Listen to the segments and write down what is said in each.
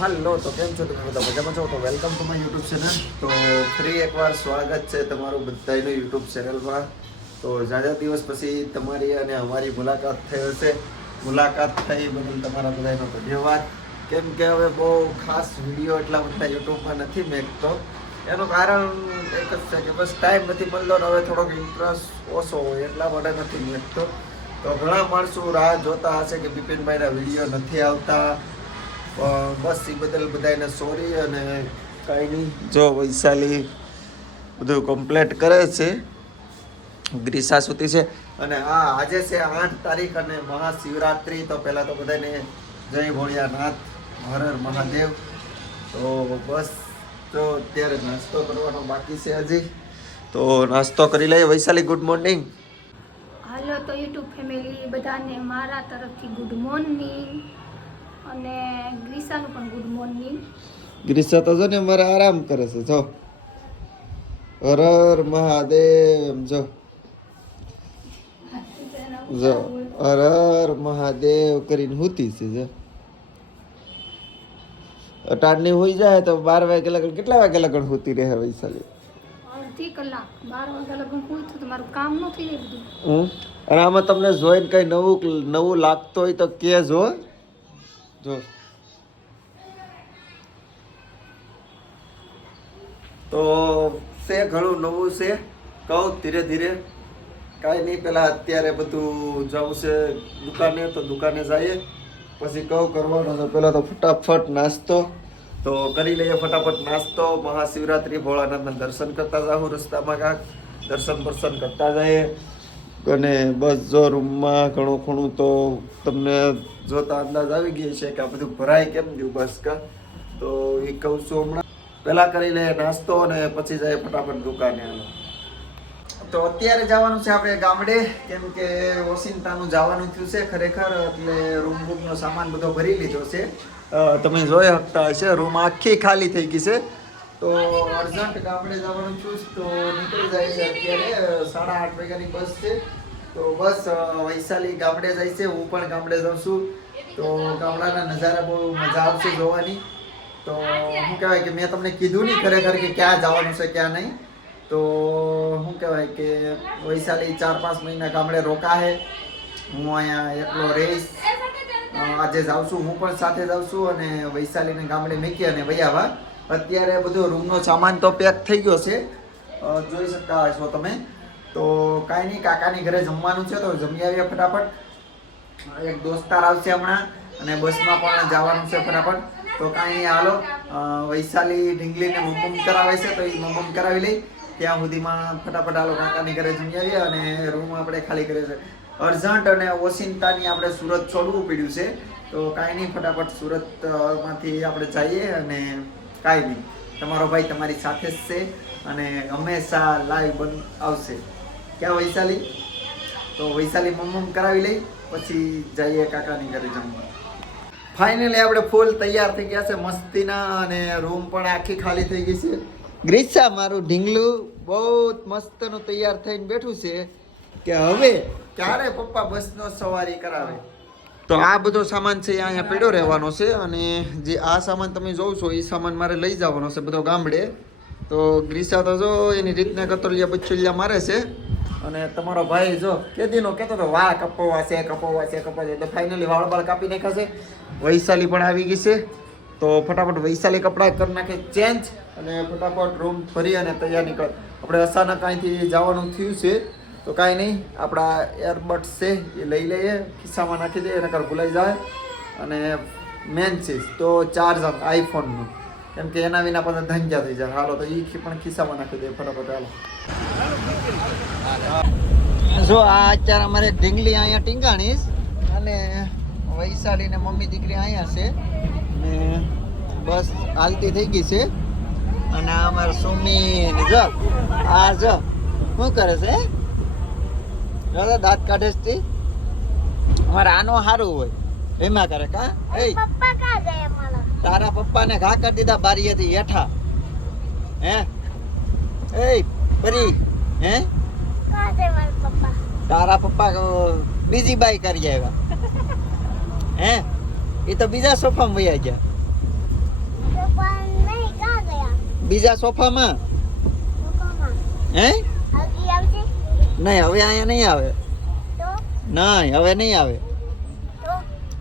હાલો, તો કેમ છો તમે બધા? મજામાં છો? તો welcome to my YouTube channel તો ફરી એકવાર સ્વાગત છે તમારું બધાનું યુટ્યુબ ચેનલમાં તો જાજા દિવસ પછી તમારી અને અમારી મુલાકાત થઈ હશે, મુલાકાત થઈ બદલ તમારા બધાનો ધન્યવાદ. કેમ કે હવે બહુ ખાસ વીડિયો એટલા બધા યુટ્યુબમાં નથી મેકતો. એનું કારણ એક જ છે કે બસ ટાઈમ નથી મળતો ને હવે થોડોક ઇન્ટરેસ્ટ ઓછો હોય એટલા માટે નથી મેકતો. તો ઘણા માણસો રાહ જોતા હશે કે બિપિનભાઈના વીડિયો નથી આવતા. બસ એ બદલ બધાને સોરી અને કાંઈ નહીં. જો વૈશાલી બધું કમ્પ્લીટ કરે છે. ગ્રીસા સુધી છે. અને આ આજે છે આઠ તારીખ અને મહાશિવરાત્રિ તો પહેલાં તો બધાને જય ભોળિયાનાથ હર હર મહાદેવ. તો બસ તો અત્યારે નાસ્તો કરવાનો બાકી છે હજી. તો નાસ્તો કરી લઈએ. વૈશાલી ગુડ મોર્નિંગ હાલો તો યુટ્યુબ ફેમિલી બધાને મારા તરફથી ગુડ મોર્નિંગ અને ગ્રીસાનું પણ ગુડ મોર્નિંગ ગ્રીસા તો જો ને મારે આરામ કરે છે જો. હર હર મહાદેવ જો. જો હર હર મહાદેવ કરીને હુતી છે જો. અટાડની હોઈ જાય તો બાર વાગે લગન કેટલા વાગે લગન હોતી રહે વૈશાલી? અડધી કલાક બાર વાગે લગન હોય તો તમારું કામ નથી થઈ બધું. અને આમાં તમને જોઈને કઈ નવું નવું લાગતું હોય તો કે જો તો છે ઘણું નવું છે. કહું ધીરે ધીરે. કાંઈ નહીં, પહેલાં અત્યારે બધું જવું છે દુકાને, તો દુકાને જઈએ. પછી કહું કરવાનો તો પહેલાં તો ફટાફટ નાસ્તો. તો કરી લઈએ ફટાફટ નાસ્તો. મહાશિવરાત્રિ ભોળાનાથના દર્શન કરતા જાઉં રસ્તામાં કાંક. દર્શન બર્શન કરતા જઈએ. અને બસ જો રૂમમાં ઘણું ઘણું તો તમને જોતા અંદાજ આવી ગયો છે કે આ બધું ભરાય કેમ ગયું બસ કા? તો એ કહું છું હમણાં. પહેલા કરી લે નાસ્તો અને પછી જાય ફટાફટ દુકાને તો અત્યારે જવાનું છે આપણે ગામડે, કેમ કે ઓસિંતાનું જવાનું થયું છે ખરેખર, એટલે રૂમ બુકનો સામાન બધો ભરી લીધો છે. તમે જોઈ શકતા હશે, રૂમ આખી ખાલી થઈ ગઈ છે. તો અર્જન્ટ ગામડે જવાનું છું તો નીકળી જાય છે અત્યારે સાડા આઠ વાગ્યાની બસ છે. તો બસ વૈશાલી ગામડે જાય છે, હું પણ ગામડે જાઉં છું. તો ગામડાના નજારા બહુ મજા આવશે જોવાની. તો શું કહેવાય કે મેં તમને કીધું નહીં ખરેખર કે ક્યાં જવાનું છે, ક્યાં નહીં. તો શું કહેવાય કે વૈશાલી ચાર પાંચ મહિના ગામડે રોકાહે હું અહીંયા એકલો રહીશ. આજે જાઉં છું, હું પણ સાથે જાઉં છું અને વૈશાલીને ગામડે મૂકી અને વૈયાવા અત્યારે બધો રૂમનો સામાન તો પેક થઈ ગયો છે. જોઈ શકતા હશો તમે. તો કાંઈ નહીં, કાકાની ઘરે જમવાનું છે તો જમી આવીએ ફટાફટ. એક દોસ્તાર આવશે હમણાં અને બસમાં પણ જવાનું છે ફટાફટ. તો કાંઈ નહીં, હાલો. વૈશાલી ઢીંગલીને મમ્મમ કરાવે છે તો એ મમ્મમ કરાવી લઈ. ત્યાં સુધીમાં ફટાફટ હાલો કાકાની ઘરે જમી આવીએ અને રૂમ આપણે ખાલી કરીએ છે. અર્જન્ટ અને ઓશિંતાની આપણે સુરત છોડવું પડ્યું છે. તો કાંઈ નહીં, ફટાફટ સુરતમાંથી આપણે જઈએ અને કાંઈ નહીં. તમારો ભાઈ તમારી સાથે જ છે અને હંમેશા લાઈવ બન, આવશે. ક્યાં વૈશાલી? તો વૈશાલી મમ્મમ કરાવી લઈ, પછી જઈએ કાકાની ઘરે જમવા. ફાઇનલી આપણે ફૂલ તૈયાર થઈ ગયા છે, મસ્તીના અને રૂમ પણ આખી ખાલી થઈ ગઈ છે. ગ્રીસા મારું ઢીંગલું બહુ મસ્તનું તૈયાર થઈને બેઠું છે કે હવે ક્યારે પપ્પા બસનો સવારી કરાવે? તો આ બધો સામાન છે અહીંયા પડ્યો રહેવાનો છે અને જે આ સામાન તમે જોવ છો એ સામાન મારે લઈ જવાનો છે બધો ગામડે. તો ગ્રીસા તો જો એની રીતના કતોલિયા બચોલિયા મારે છે. અને તમારો ભાઈ જો કેદીનો કહેતો હતો વાળ કપવા છે કપવા છે કપવા છે. તો ફાઇનલી વાળ બાળ કાપી નાખ્યા છે. વૈશાલી પણ આવી ગઈ છે. તો ફટાફટ વૈશાલી કપડાં કરી નાખે ચેન્જ અને ફટાફટ રૂમ ફરી અને તૈયાર નીકળ. આપણે અચાનક અહીંથી જવાનું થયું છે. તો કાંઈ નહીં, આપણા એરબડ્સ છે, એ લઈ લઈએ, ખિસ્સામાં નાખી દઈએ એના કર ભૂલાઈ જાય. અને મેન ચીજ તો ચાર્જર આઈફોનનું કેમ કે એના વિના પછી ધંજા થઈ જાય. હાલો, તો એ પણ ખિસ્સામાં નાખી દઈએ, ફટાફટ, હાલો. જો, આ અત્યારે અમારે ઢીંગલી અહીંયા ટીંગાણી અને વૈશાલી ને મમ્મી દીકરી અહીંયા છે, ને બસ હાલતી થઈ ગઈ છે. અને અમારે સુમી જો, આ જો, શું કરે છે તો દાંત કાઢે છે અમારે આનો સારું હોય. એમાં કરે કા? એ તારા પપ્પાને ઘા કરી દીધા બારીએથી હેઠા. હે? એ પરી હે? તારા પપ્પા બીજી બાઈ કરી આવ્યા. હે? એ તો બીજા સોફામાં વયા ગયા. બીજા સોફામાં. હે? નહીં, હવે અહીંયા નહીં આવે. નહીં, હવે નહીં આવે.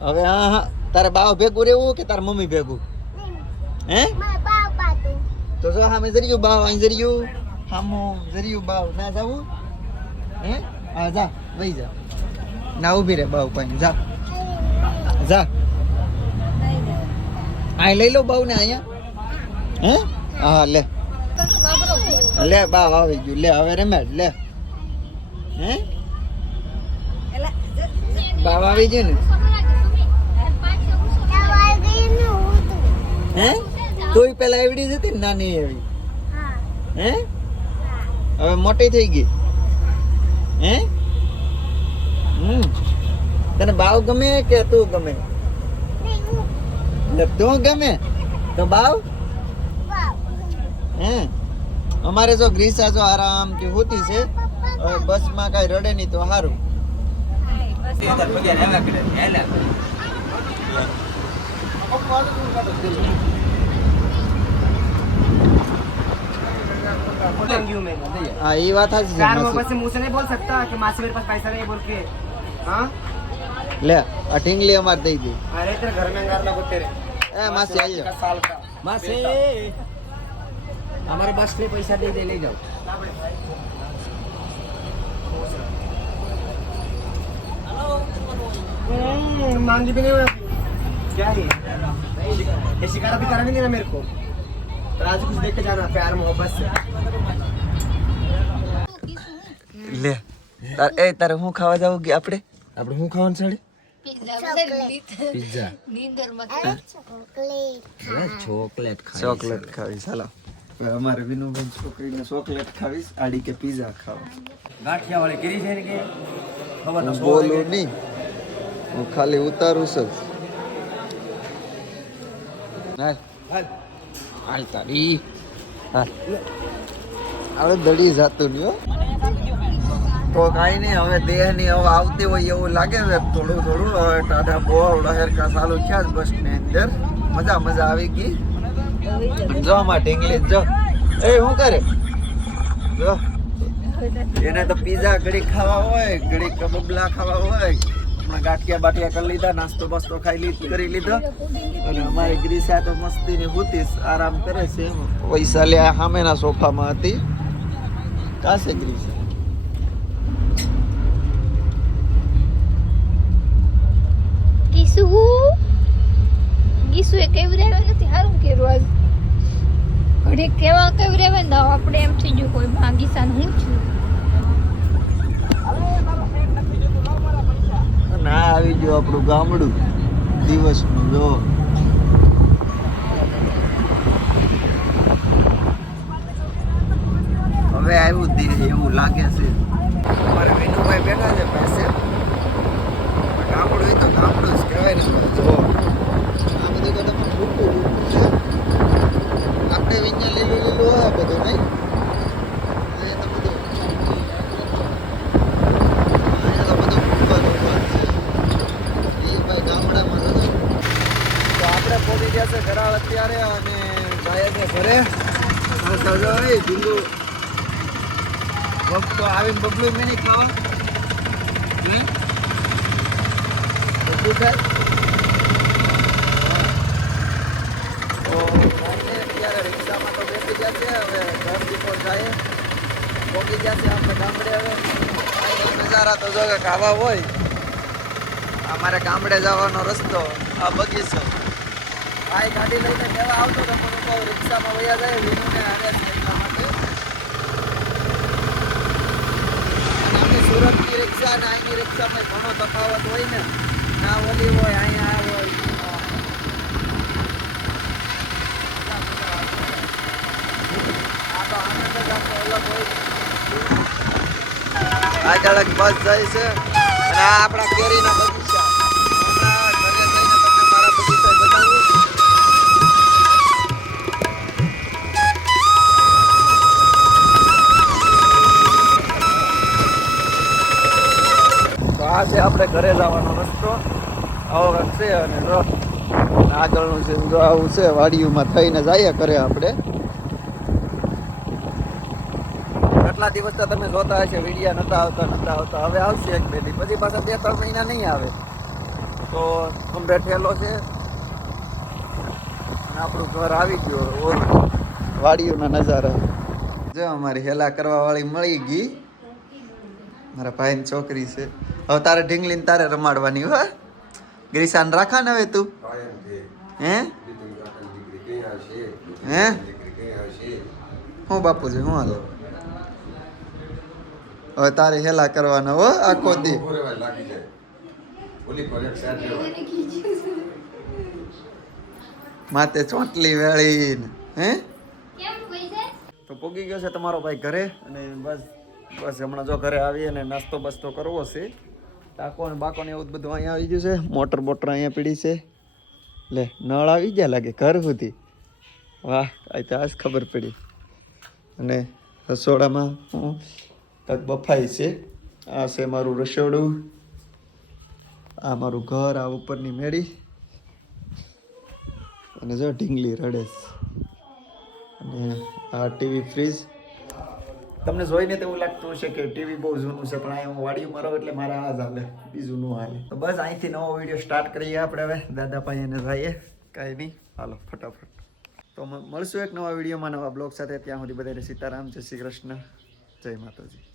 હવે હા હા, તારે બાવ ભેગું રહેવું કે તારે મમ્મી ભેગું? હે? તો જો સામે જરિયું, બાવ અહીં જરિયું. સામો જરિયું, બાવ. ના જાવું? હે? હા, જા, વહી જા. ના, ઊભી રે બાવ પાણી જા. જા. અહીં લઈ લો બાવ ને અહીંયા. હે? હા, લે. લે, બાવ આવી ગયું. લે, હવે રમેડ લે. હે? બાવ આવી ગયું ને? હે તોય પેલા એવડી જ હતી નાની એવી. હે. હવે મોટી થઈ ગઈ. હે? હમ. તને બાવ ગમે કે તું ગમે? એટલે તું ગમે? તો બાવ. હે? અમારે જો ગ્રીસા જો આરામથી હોતી છે. બસમાં કાંઈ રડે નહીં તો સારું હા એ વાત સાચી છે कार में માસી. बस मुंह से नहीं बोल सकता कि मासी मेरे पास पैसा नहीं बोल के हाँ લે આ ઢીંગલી અમારે દઈ દે अरे तेरे घर में अंगार लगो तेरे એ માસી આવી का જાઓ साल का માસી અમારે બસ થી પૈસા દઈ દે લઈ જાઓ हम्म, मांगी भी नहीं हुई अभी। क्या है ये शिकार अभी करा नहीं देना मेरे को पर आज कुछ देख के जाना प्यार मोहब्बत से લે તાર- એ તારે હું ખાવા જવું કે આપણે આપણે શું ખાવાનું સાડે પિઝા ચોકલેટ ચોકલેટ ખાવી ચાલો હવે અમારે વિનુભાઈ છોકરીને ચોકલેટ ખાવીશ આડી કે પીઝા ખાવા. ગાંઠિયા વાળી કરી છે ને કે? ખબર ન બોલું નહીં. હું ખાલી ઉતારું છું. હાલ. હાલ. તારી. હાલ. હવે દડી જાતું નહીં હો. તો કાંઈ નહીં હવે દેહની હવે આવતી હોય એવું લાગે છે. થોડું થોડું હવે ટાટા બહુ લહેર કા ચાલુ થયા જ બસની અંદર. મજા મજા આવી ગઈ. જો. આમાં ઢીંગલી શું કરે? જો. એને તો પીઝા ઘડી ખાવા હોય ઘડી કબબલા ખાવા હોય. હમણાં બાઠિયા કરી લીધા, નાસ્તો બાસ્તો ખાઈ લીધો, કરી લીધો. અને અમારી ગ્રીસા તો મસ્તીની હુતીસ, આરામ કરે છે વૈશાલી સામેના સોફામાં હતી. કાશે ગ્રીસા? ગીસુ એ કેવું રહેવાય નથી? સારું કર્યું આજ. ઘડી કેવા કેવું રહેવાય ને આપણે એમ થઈ ગયું કોઈ ભાગીસા હું છું. ના, આવી ગયો આપણું ગામડું. દિવસનું, જો. હવે આવ્યું એવું લાગે છે. અમારે વિનુભાઈ બેઠા છે પાસે ગામડું હોય તો ગામડું જ કહેવાય ને પણ જો આ બધું તો તમે છૂટું છૂટું છે આપણે વિඥાન લીલું લીલું હોય આ બધું નહીં અહીંયા તો બધું અહીંયા તો બધું ભૂગોળ ભૂગોળ છે એ ભાઈ ગામડામાં હતો તો આપણે પહોંચી ગયા છે ઘરાળ અત્યારે અને જાય છે ઘરે. એ ઢીંગુ વખતો આવીને બબલું મેં નહીં ખાવા તો ભાઈને અત્યારે રિક્ષામાં તો બેસી છે, હવે ઘર દીપો જાય. પહોંચી ગયા ગામડે હવે. નજારા તો જો કે હોય. અમારે ગામડે જવાનો રસ્તો, આ બગીચો. આ ગાડી લઈને લેવા આવતો તો પણ હું રિક્ષામાં વયા જાય વિનુને છે એટલા માટે. આપણી સુરતની રિક્ષા અને અહીંની રિક્ષામાં ઘણો તફાવત હોય ને, ના ઓલી હોય, અહીંયા હોય. આ હોય. બસ જાય છે. અને આ આપણા કેરીના આ છે આપણે ઘરે જવાનો રસ્તો. આવો છે અને આગળનું છે જો આવું છે, વાડીઓમાં થઈને જઈએ ઘરે આપણે. કેટલા દિવસ તમે જોતા હશે, વિડીયા નતા આવતા નતા આવતા. હવે આવશે એક બે દી. પછી પાછા બે ત્રણ મહિના નહીં આવે. તો ખંભે ઠેલો છે. આપણું ઘર આવી ગયું ઓર વાડીઓના નજારા. જો અમારી હેલા કરવા વાળી મળી ગઈ. મારા ભાઈની છોકરી છે. હવે તારે ઢીંગલીને તારે રમાડવાની હો ગ્રીસાન રાખા ને હવે તું? હે હે? હું? બાપુજી હું હાલો. હવે તારે હેલા કરવાના હો આખો દી. માતે ચોટલી વેળીને હે? તો પોગી ગયો છે તમારો ભાઈ ઘરે અને બસ બસ હમણાં જો ઘરે આવીએ અને નાસ્તો બસ્તો કરવો છે. ટાકો ને બાકો ને એવું બધું અહીંયા આવી ગયું છે. મોટર બોટર અહીંયા પીડી છે. લે, નળ આવી ગયા લાગે ઘર સુધી. વાહ, આ તો આજ ખબર પડી. અને રસોડામાં હું કંઈક બફાઈ છે. આ છે મારું રસોડું. આ મારું ઘર, આ ઉપરની મેળી. અને જો ઢીંગલી રડે અને આ ટીવી ફ્રીજ. તમને જોઈને તો એવું લાગતું હશે કે ટીવી બહુ જૂનું છે, પણ અહીંયા હું વાડીમાં મારો એટલે મારા આ જ હાલે, બીજું ન હાલે. તો બસ, અહીંથી નવો વીડિયો સ્ટાર્ટ કરીએ આપણે હવે દાદા ભાઈ એને જઈએ કાંઈ નહીં. હાલો, ફટાફટ. તો મળશું એક નવા વિડીયોમાં નવા બ્લોગ સાથે. ત્યાં સુધી બધાને સીતારામ, જય શ્રી કૃષ્ણ, જય માતાજી.